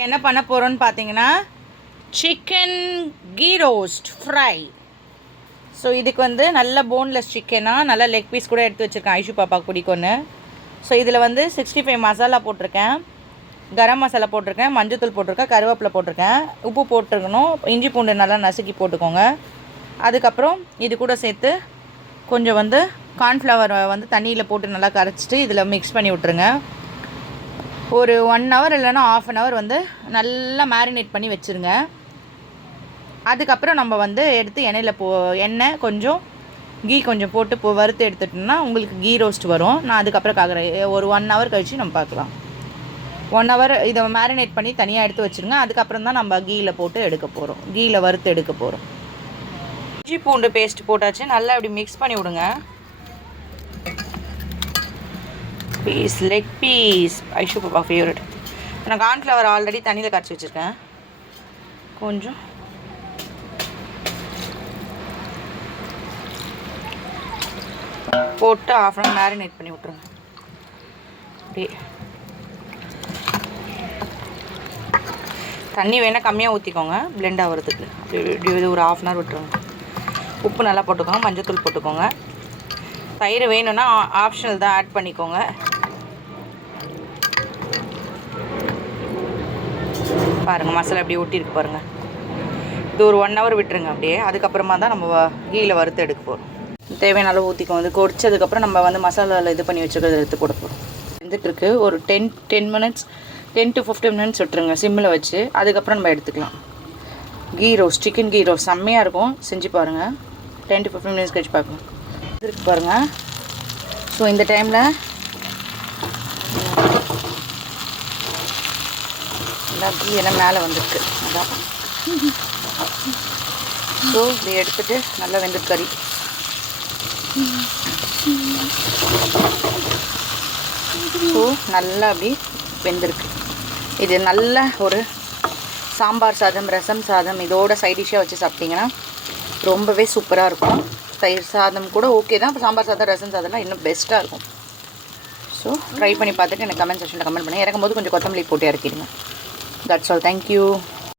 என்ன பண்ண போகிறோன்னு பார்த்தீங்கன்னா chicken ghee roast fry. So இதுக்கு வந்து நல்ல போன்லெஸ் சிக்கனாக நல்ல லெக் பீஸ் கூட எடுத்து வச்சுருக்கேன், ஐஷு பாப்பாவுக்கு பிடிக்கும்னு. ஸோ இதில் வந்து 65 மசாலா போட்டிருக்கேன், கரம் மசாலா போட்டிருக்கேன், மஞ்சத்தூள் போட்டிருக்கேன், கருவேப்பிலை போட்டிருக்கேன், உப்பு போட்டிருக்கணும், இஞ்சி பூண்டு நல்லா நசுக்கி போட்டுக்கோங்க. அதுக்கப்புறம் இது கூட சேர்த்து கொஞ்சம் வந்து கார்ன்ஃப்ளவர் வந்து தண்ணியில் போட்டு நல்லா கரைச்சிட்டு இதில் மிக்ஸ் பண்ணி விட்ருங்க. ஒரு 1 ஹவர் இல்லைனா ½ அன் ஹவர் வந்து நல்லா மேரினேட் பண்ணி வச்சுருங்க. அதுக்கப்புறம் நம்ம வந்து எடுத்து எண்ணெய் கொஞ்சம் கீ கொஞ்சம் போட்டு வறுத்து எடுத்துட்டோம்னா உங்களுக்கு கீ ரோஸ்ட் வரும். நான் அதுக்கப்புறம் காக்கிறேன், ஒரு 1 ஹவர் கழித்து நம்ம பார்க்கலாம். 1 ஹவர் இதை மேரினேட் பண்ணி தனியாக எடுத்து வச்சுருங்க. அதுக்கப்புறம் தான் நம்ம கீயில் போட்டு எடுக்க போகிறோம், கீயில் வறுத்து எடுக்க போகிறோம். இஞ்சி பூண்டு பேஸ்ட் போட்டாச்சு, நல்லா இப்படி மிக்ஸ் பண்ணி விடுங்க. பீஸ் லெக் பீஸ் ஐஷு பாப்பா ஃபேவரட். நான் கார்ன்ஃப்ளவர் ஆல்ரெடி தண்ணியில் கரைச்சி வச்சுருக்கேன். கொஞ்சம் போட்டு ½ அன் ஹவர் மேரினேட் பண்ணி விட்ருங்க. அப்படியே தண்ணி வேணால் கம்மியாக ஊற்றிக்கோங்க பிளெண்ட் ஆகிறதுக்கு. அப்படி ஒரு ½ அன் ஹவர் விட்டுருங்க. உப்பு நல்லா போட்டுக்கோங்க, மஞ்சத்தூள் போட்டுக்கோங்க. தயிர் வேணும்னா ஆப்ஷனல் தான், ஆட் பண்ணிக்கோங்க. பாருங்கள் மசாலா அப்படியே ஒட்டியிருக்கு பாருங்கள். இது ஒரு 1 ஹவர் விட்டுருங்க அப்படியே. அதுக்கப்புறமா தான் நம்ம கீயில் வறுத்து எடுக்க போகிறோம். தேவையான அளவு ஊற்றிக்கோங்க. இது கொடிச்சதுக்கப்புறம் நம்ம வந்து மசாலாவில் இது பண்ணி வச்சுருக்கிறது எடுத்து போட போகிறோம். வெந்துட்டுருக்கு. ஒரு 10 மினிட்ஸ் 10 to 15 மினிட்ஸ் விட்டுருங்க சிம்மில் வச்சு. அதுக்கப்புறம் நம்ம எடுத்துக்கலாம். Ghee roast, chicken ghee roast செம்மையாக இருக்கும், செஞ்சு பாருங்கள். 10 to 15 மினிட்ஸ் கழிச்சு பார்க்கலாம். இருக்கு பாருங்கள். ஸோ இந்த டைமில் கீ எல்லாம் மேலே வந்துருக்கு. அதான் ஸோ இப்படி எடுத்துகிட்டு நல்லா வெந்துட்டு கறி. ஸோ நல்லா அப்படி வெந்திருக்கு. இது நல்ல ஒரு சாம்பார் சாதம், ரசம் சாதம் இதோட சைட் டிஷ்ஷாக வச்சு சாப்பிட்டிங்கன்னா ரொம்பவே சூப்பராக இருக்கும். தயிர் சாதம் கூட ஓகே தான், இப்போ சாம்பார் சாதம் ரசம் சாதம்லாம் இன்னும் பெஸ்ட்டாக இருக்கும். ஸோ ட்ரை பண்ணி பார்த்துட்டு எனக்கு கமெண்ட் செக்ஷனில் கமெண்ட் பண்ணி இறக்கும்போது கொஞ்சம் கொத்தமல்லி போட்டு இறக்கிடுங்க. That's all. தேங்க்யூ.